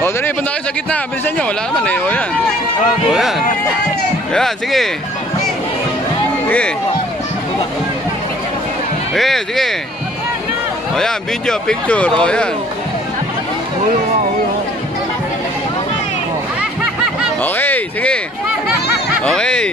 O, dali, punta kayo sa gitna. Bilisan nyo. Wala naman eh. O, yan. O, yan. Yan, sige. Sige. Sige, sige. O, yan. Video, picture. O, yan. Okay, sige. Okay.